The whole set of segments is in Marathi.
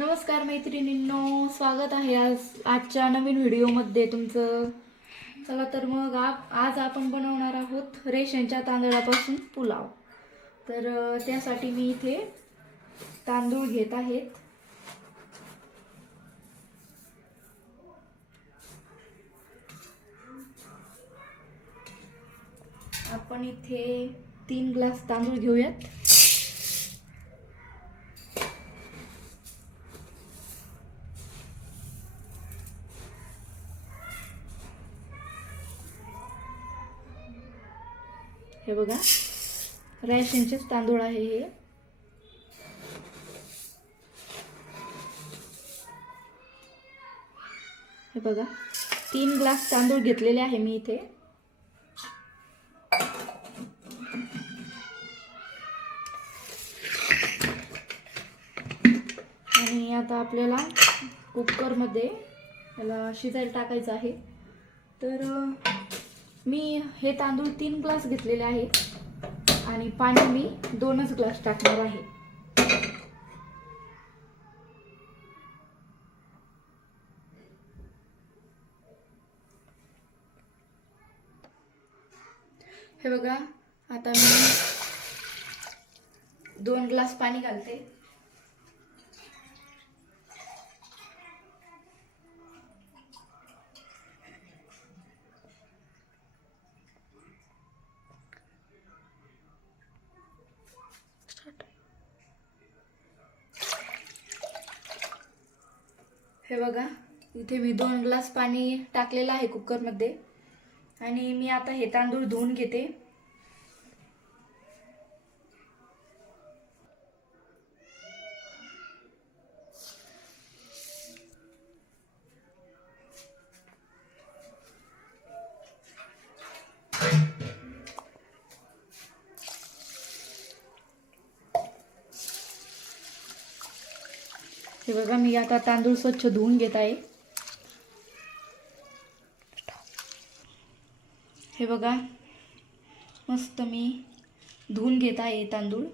नमस्कार मैत्रिणींनो, स्वागत आहे आजच्या नवीन व्हिडिओमध्ये तुमचं। चला तर मग आज आपण बनवणार आहोत रेशनच्या तांदळापासून पुलाव। तर त्यासाठी मी इथे तांदूळ घेत आहेत। आपण इथे 3 ग्लास तांदूळ घेऊयात। हे बघा, रेशनचेच तांदूळ आहे हे। हे बघा, 3 ग्लास तांदूळ घेतलेले आहे मी इथे। आणि आता आपल्याला कुकर मध्ये याला शिजायला टाकायचं आहे। तर मी हे तांदूळ 3 ग्लास घेतलेले आहे आणि पाणी मी 2च ग्लास टाकणार आहे। हे बघा, आता मी 2 ग्लास पाणी घालते। हे बघा, इथे मी 2 ग्लास पाणी टाकलेलं आहे कुकर मध्ये आणि मी आता हे तांदूळ धुवून घेते। हे बघा, मी आता तांदूळ स्वच्छ धुवून घेत आहे। हे बघा, मस्त मी धुवून घेत आहे तांदूळ।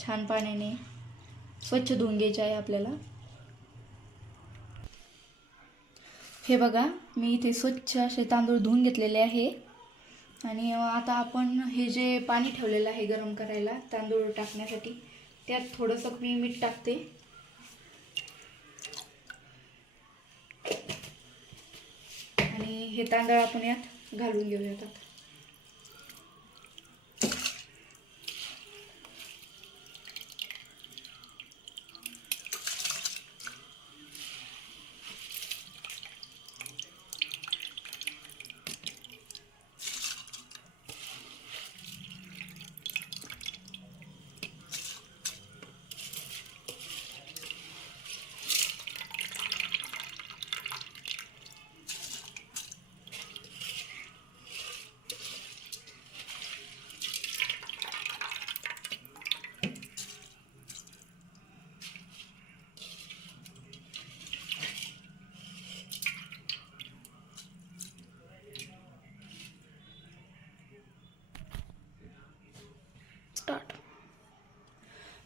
छान पाण्याने स्वच्छ धुवून घ्यायचे आहे आपल्याला। हे बघा, मी इथे स्वच्छ असे तांदूळ धुवून घेतलेले आहे। आणि आता आपण हे जे पाणी ठेवलेलं आहे गरम करायला तांदूळ टाकण्यासाठी, त्यात थोडंसं मी मीठ टाकते। आणि हे तांदूळ आपण यात घालून घेऊयात आता।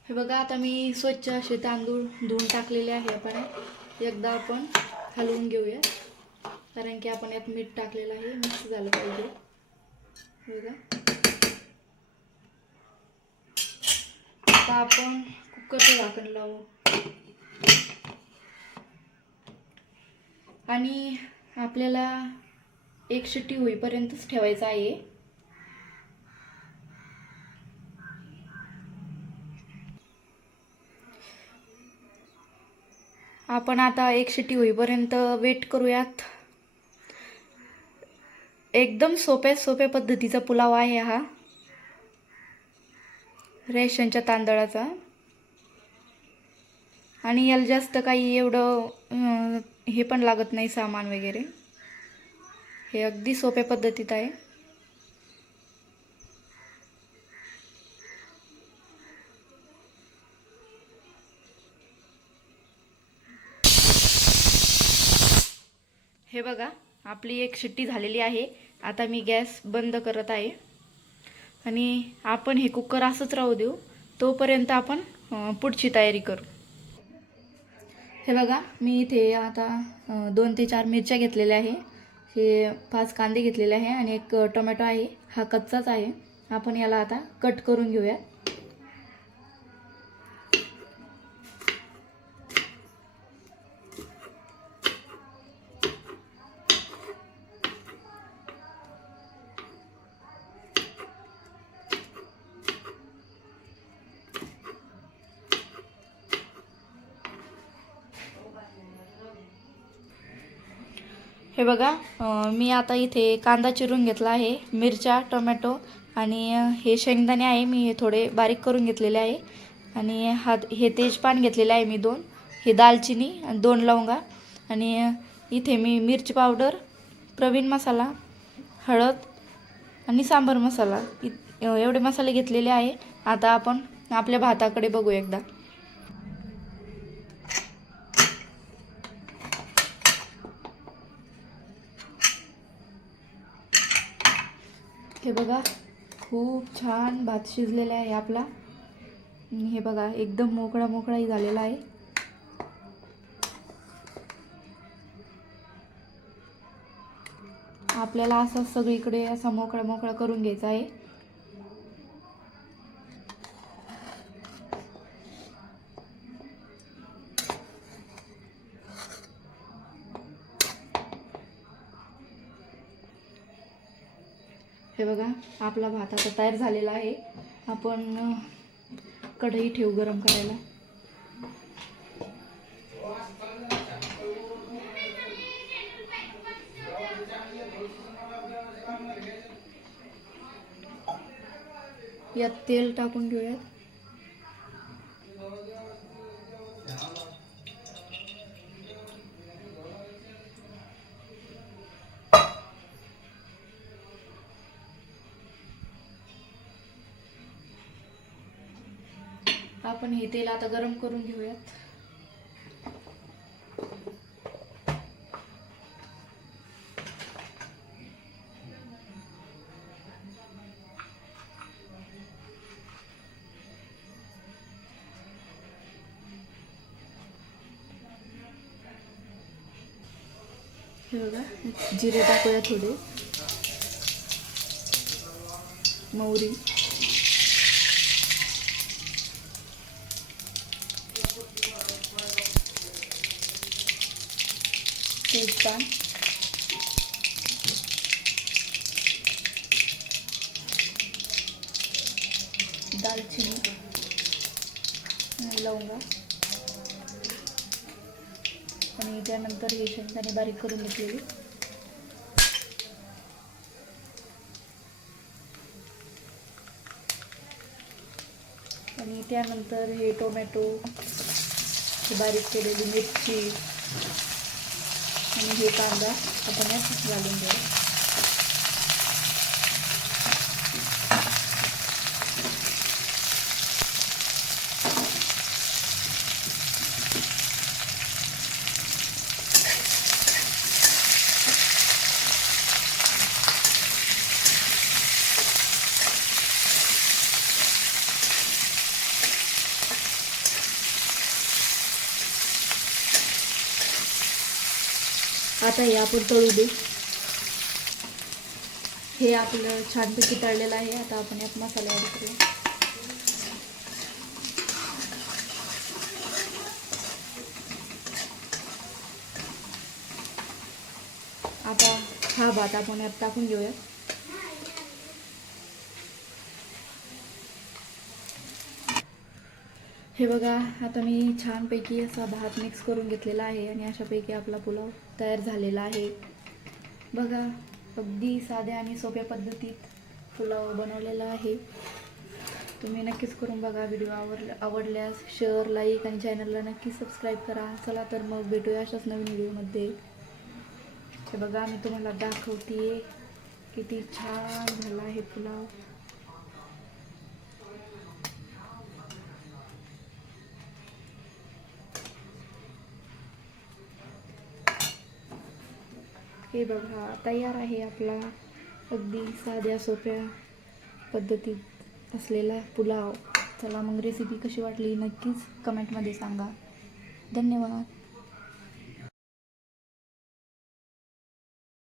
हे बघा, आता मी स्वच्छ असे तांदूळ धुवून टाकलेले आहे। आपण एकदा आपण हलवून घेऊया, कारण की आपण यात मीठ टाकलेलं आहे, मिक्स झालं पाहिजे। बघा, आता आपण कुकरचं झाकण लावू आणि आपल्याला 1 शिट्टी होईपर्यंतच ठेवायचं आहे। आपण आता 1 शिट्टी होईपर्यंत वेट करूयात। एकदम सोप्या पद्धतीचा पुलाव आहे हा, रेशनच्या तांदळाचा। आणि याला जास्त काही एवढं हे पण लागत नाही, सामान वगैरे। हे अगदी सोप्या पद्धतीत आहे। हे बघा, आपली 1 शिट्टी झालेली आहे। आता मी गॅस बंद करत आहे आणि आपण हे कुकर असंच राहू देऊ, तोपर्यंत आपण पुढची तयारी करू। हे बघा, मी इथे आता 2 ते 4 मिरच्या घेतलेल्या आहे, हे 5 कांदे घेतलेले आहे आणि एक टोमॅटो आहे. हा कच्चाच आहे. आपण याला आता कट करून घेऊया. हे बघा, मी आता इथे कांदा चिरून घेतला आहे, मिरच्या, टोमॅटो आणि हे शेंगदाणे आहे, मी हे थोडे बारीक करून घेतलेले आहे. आणि हे तेजपान घेतलेले आहे मी 2, हे दालचिनी आणि 2 लवंगा आणि इथे मी मिरची पावडर, प्रवीण मसाला, हळद आणि सांबार मसाला एवढे मसाले घेतलेले आहे. आता आपण आपल्या भाताकडे बघू एकदा. हे बघा, खूप छान भात शिजलेला आहे आपला. हे बघा, एकदम मोकळा मोकळाही झालेला आहे. आपल्याला असं सगळीकडे असा मोकळा मोकळा करून घ्यायचा आहे. हे बघा, आपला भात आता तयार झालेला आहे. आपण कढई ठेवू गरम करायला. यात तेल टाकून घेऊयात. आपण हे तेल आता गरम करून घेऊयात. हे बघा, जिरे टाकूया, थोडे मोहरी, तेजपान, दालचिनी, लवंगा आणि त्यानंतर हे शेंगदाणे बारीक करून घेतलेली. आणि त्यानंतर हे टोमॅटो, हे बारीक केलेली मिरची आणि हे कांदा आपण यात घालून घेऊ. आता हे आपण तळू दे. हे आपलं छानपैकी तळलेलं आहे. आता आपण यात मसाले ॲड करूया. आता हा भात आपण यात टाकून घेऊया. हे बघा, आता मी छानपैकी असा भात मिक्स करून घेतलेला आहे आणि अशापैकी आपला पुलाव तयार झालेला आहे. बघा, अगदी साध्या आणि सोप्या पद्धतीत पुलाव बनवलेला आहे. तुम्ही नक्कीच करून बघा. व्हिडिओ आवडल्यास शेअर, लाईक आणि चॅनलला नक्की सबस्क्राईब करा. चला तर मग भेटूया अशाच नवीन व्हिडिओमध्ये. हे बघा, मी तुम्हाला दाखवते किती छान झाला आहे पुलाव. हे बघा, तयार आहे आपला अगदी साध्या सोप्या पद्धतीत असलेला पुलाव. चला मग, रेसिपी कशी वाटली नक्कीच कमेंटमध्ये सांगा. धन्यवाद.